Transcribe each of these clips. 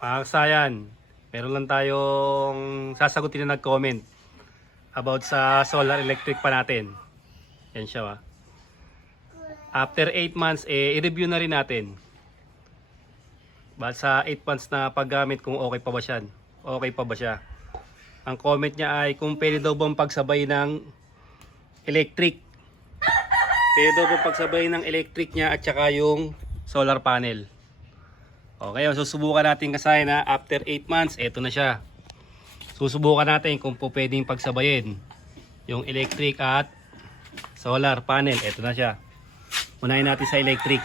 Mga kasayan, meron lang tayong sasagutin na nag-comment about sa solar electric pa natin. Yan siya. After 8 months, i-review na rin natin. Basta sa 8 months na paggamit kung okay pa ba siya. Okay pa ba siya. Ang comment niya ay kung pwede daw bang pagsabay ng electric. Pwede daw bang pagsabay ng electric niya at saka yung solar panel. Okay, susubukan natin kasi na after 8 months, eto na siya. Susubukan natin kung po pwedeng pagsabayin yung electric at solar panel. Eto na siya. Unahin natin sa electric.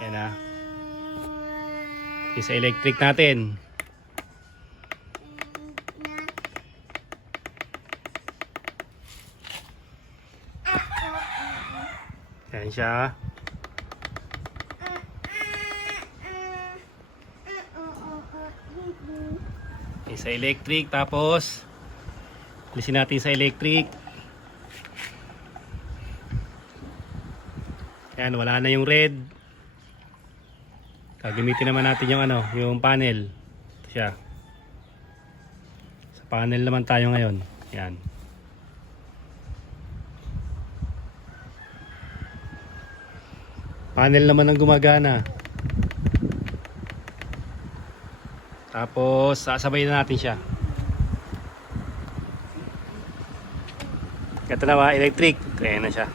Ayan na. Okay, sa electric natin. Ayan siya. Okay, sa electric, tapos alisin natin sa electric. Ayan, wala na yung red. Gagamitin naman natin yung yung panel. Ito siya. Sa panel naman tayo ngayon. Ayan. Panel naman ang gumagana. Tapos sasabay na natin siya. Ito na ba, electric. Ayan na siya.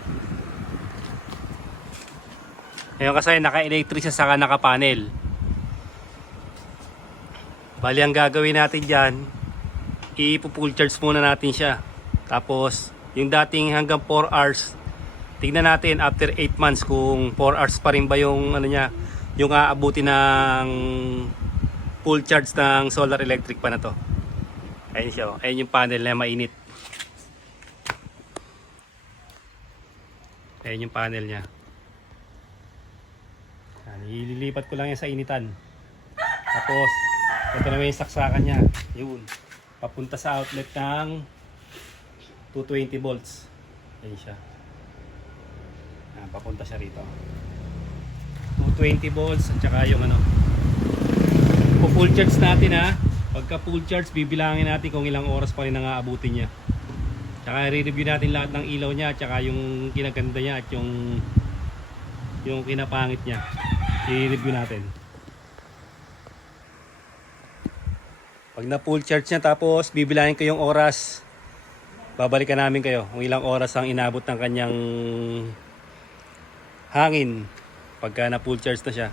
Ngayon kasi naka-electric siya saka naka-panel. Bali ang gagawin natin dyan, i-full charge muna natin siya. Tapos yung dating hanggang 4 hours, tignan natin after 8 months kung 4 hours pa rin ba yung niya, yung aabuti ng full charge ng solar electric pa na to. Ayun siya, ayun yung panel na mainit. Ayun yung panel niya. Ililipat ko lang yan sa initan. Tapos ito naman yung saksakan niya. Yun, papunta sa outlet ng 220 volts. Ayun siya. Papunta siya rito. 220 volts at saka yung full charge natin ha. Pagka full charge, bibilangin natin kung ilang oras pa rin ang aabutin niya. Tsaka i-review natin lahat ng ilaw niya at saka yung kinaganda niya at yung kinapangit niya. I-review natin. Pag na full charge niya, tapos bibilangin ko yung oras, babalikan namin kayo kung ilang oras ang inabot ng kanyang hangin pagka na full charge na siya,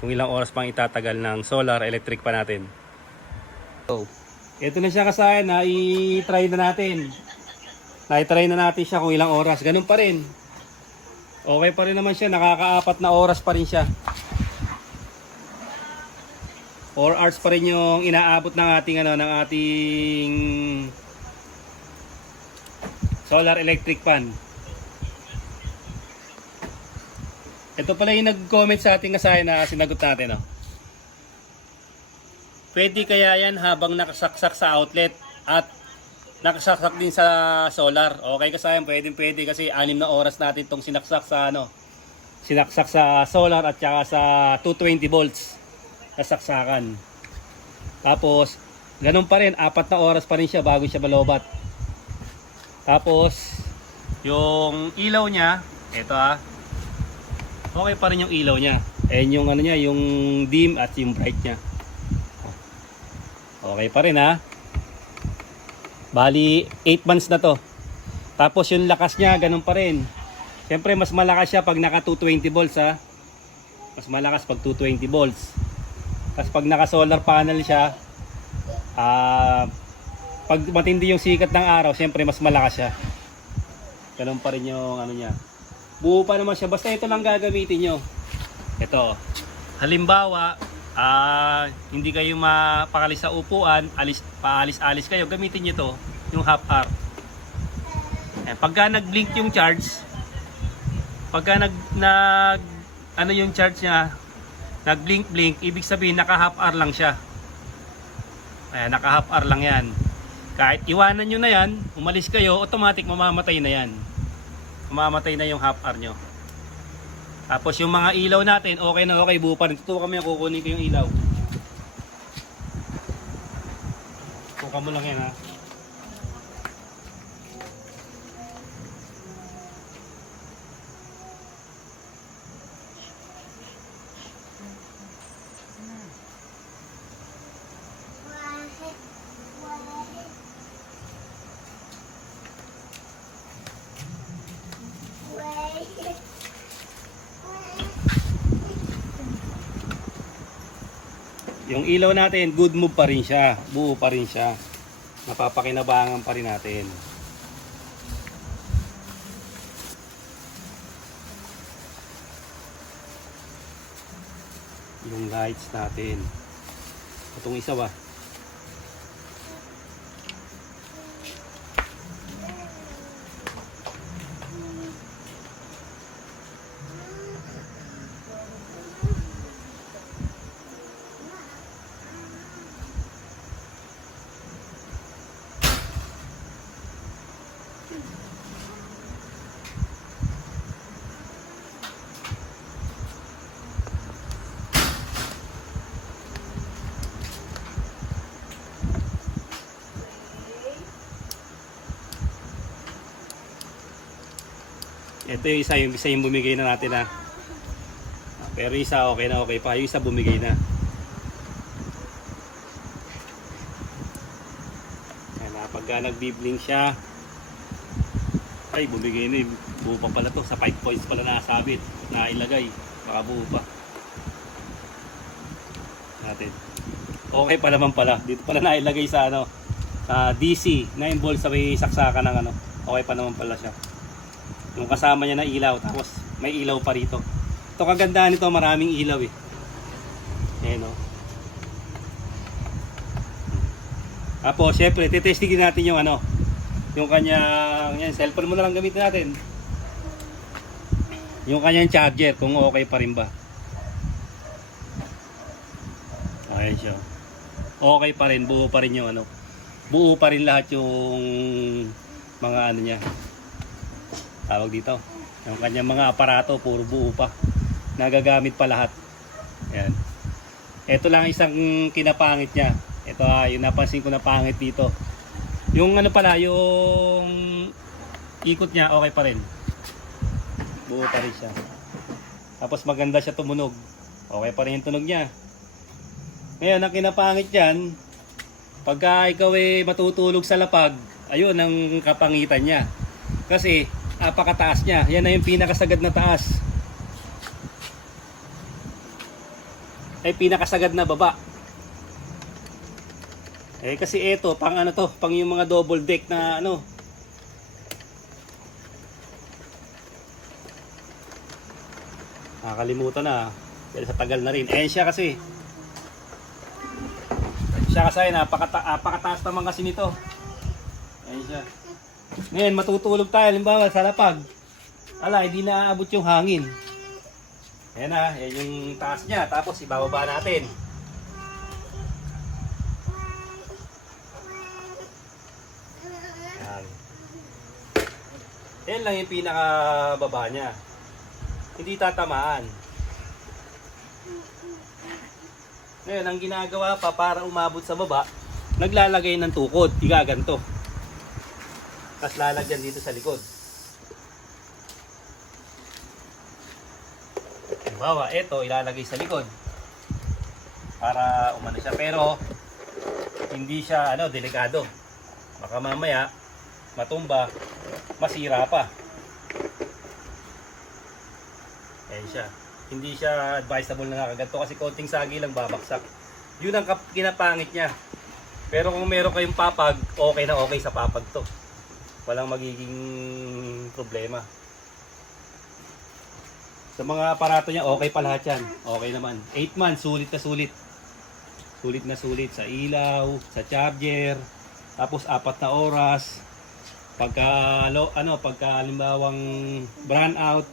kung ilang oras pang itatagal ng solar electric pa natin. So, ito na siya kasayan na i-try na natin. Na-try na natin siya kung ilang oras. Ganun pa rin. Okay pa rin naman siya. Nakaka-4 na oras pa rin siya. 4 hours pa rin yung inaabot ng ating ng ating solar electric pan. Ito pala yung nag-comment sa ating kasayan na sinagot natin. Pwede kaya yan habang nakasaksak sa outlet at nakasaksak din sa solar. Okay kasayan, pwede kasi 6 na oras natin itong sinaksak sa sinaksak sa solar at saka sa 220 volts kasaksakan. Tapos ganun pa rin, 4 na oras pa rin siya bago siya malobat. Tapos yung ilaw niya, ito okay pa rin yung ilaw niya. And yung niya, yung dim at yung bright niya. Okay pa rin Bali 8 months na to. Tapos yung lakas niya, ganun pa rin. Siyempre mas malakas siya pag naka 220 volts Mas malakas pag 220 volts. Tapos pag naka solar panel siya, pag matindi yung sikat ng araw, siyempre mas malakas siya. Ganun pa rin yung niya. Buo pa naman siya, basta ito lang gagamitin nyo. Ito, halimbawa hindi kayo mapakalis sa upuan, paalis-alis kayo, gamitin nyo to, yung half hour. Pagka nag-blink yung charge, pagka yung charge nya, nag-blink-blink, ibig sabihin naka half hour lang siya. Naka half hour lang yan. Kahit iwanan nyo na yan, umalis kayo, automatic mamamatay na yan. Mamamatay na yung half hour nyo. Tapos yung mga ilaw natin, okay na okay, buo pa rin. Tutukan kami, kukunin ko yung ilaw. Subukan mo lang yan ha. Yung ilaw natin, good move pa rin siya. Buo pa rin siya. Napapakinabangan pa rin natin. Yung lights natin. Itong isa ba? Ito yung isa yung bumigay na natin ha. Pero isa okay na okay pa. Yung isa bumigay na. Ayan na, pagka nagbi-blink siya. Ay, bumigay na. Buo pa pala to. Sa 5 points pala nakasabit. Nailagay. Baka buo pa. Natin. Okay pa naman pala. Dito pala nailagay sa ano. Sa DC. 9 volts sa may saksakan ng ano. Okay pa naman pala siya. Yung kasama niya na ilaw, tapos may ilaw pa rito. Ito kagandahan nito, maraming ilaw eh. Ayan o. Tapos syempre, titestingin natin yung ano, yung kanyang, yan, cellphone mo na lang gamitin natin. Yung kanyang charger, kung okay pa rin ba. Okay siya. Okay pa rin, buo pa rin yung ano. Buo pa rin lahat yung mga ano niya. Tawag dito. Yung kanyang mga aparato, puro buo pa. Nagagamit pa lahat. Ayan. Ito lang isang kinapangit niya. Ito yung napansin ko na pangit dito. Yung ano pala, yung ikot niya, okay pa rin. Buo pa rin siya. Tapos maganda siya tumunog. Okay pa rin yung tunog niya. Ngayon, ang kinapangit yan, pagka ikaw matutulog sa lapag, ayun ang kapangitan niya. Kasi, apakataas niya. Yan na yung pinakasagad na taas. Ay pinakasagad na baba. Kasi ito, pang ano to, pang yung mga double deck na ano. Nakakalimutan na. Dahil sa tagal na rin. Siya kasi. Napakataas naman kasi nito. Siya. Ngayon, matutulog tayo, halimbawa sa lapag. Ala, hindi na aabot yung hangin. Ayan na, yan yung taas niya. Tapos, ibababa natin. Ayan. Yan lang yung pinakababa niya. Hindi tatamaan. Ngayon, ang ginagawa pa para umabot sa baba, naglalagay ng tukod. Igaganto. Tapos lalagyan dito sa likod. Halimbawa, ito ilalagay sa likod. Para umano siya. Pero, hindi siya delikado. Baka mamaya, matumba, masira pa. Ayan siya. Hindi siya advisable na nakaganto kasi konting sagi lang babaksak. Yun ang kinapangit niya. Pero kung meron kayong papag, okay na okay sa papag to. Walang magiging problema. Sa mga aparato niya, okay pa lahat yan. Okay naman. 8 months, sulit na sulit. Sulit na sulit sa ilaw, sa charger, tapos 4 na oras. Pagka halimbawang brand out,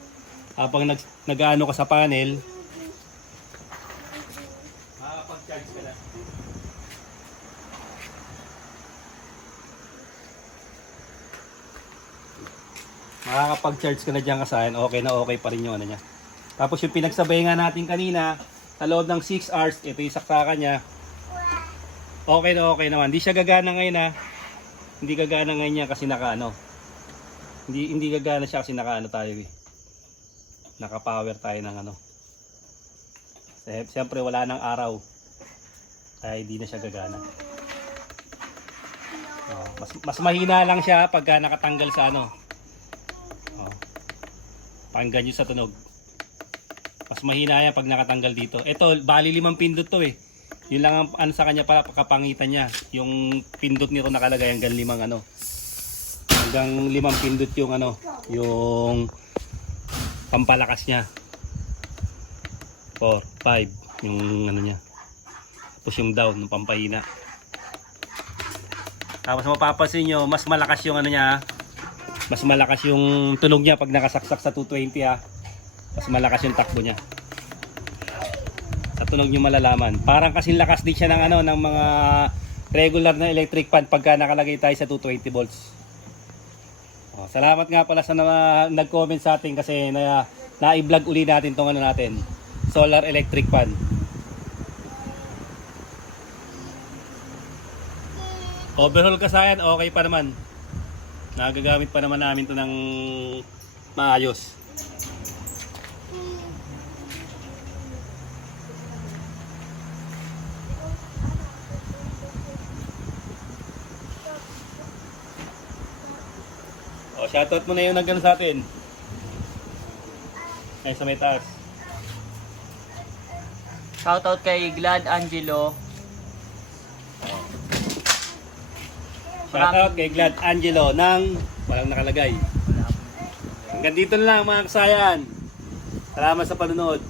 habang nag-ano ka sa panel, makakapag-charge ka na. Makakapag-charge ka na dyan kasayan, okay na okay pa rin yung ano niya. Tapos yung pinagsabay nga natin kanina, sa loob ng 6 hours, ito yung saksakan niya. Okay na okay naman. Hindi siya gagana ngayon ha. Hindi gagana ngayon niya kasi naka Hindi gagana siya kasi naka tayo eh. Naka-power tayo ng Siyempre wala nang araw. Kaya hindi na siya gagana. Mas mahina lang siya pagka nakatanggal sa Pakinggan nyo sa tunog. Mas mahina yan pag nakatanggal dito. Ito, bali 5 pindot to eh. Yun lang ang sa kanya para kapangitan niya. Yung pindot nito nakalagay hanggang 5 hanggang 5 pindot yung yung pampalakas niya. 4, 5 yung niya. Tapos yung down, yung pampahina. Tapos mapapansin nyo, mas malakas yung niya. Mas malakas yung tunog niya pag nakasaksak sa 220 ha. Mas malakas yung takbo niya. Sa tunog nyo malalaman. Parang kasing lakas din siya ng ng mga regular na electric fan pagka nakalagay tayo sa 220 volts. Salamat nga pala sa nag-comment sa atin kasi na-i-vlog uli natin tong natin. Solar electric fan. Overhaul kasayan, okay pa naman. Nagagamit pa naman namin to ng maayos. Shoutout mo na yung nagano sa atin. Ay, sa may taas. Shoutout kay Glad Angelo. Shoutout kay Glad Angelo ng walang nakalagay. Hanggang dito na lang mga kasayan. Salamat sa panonood.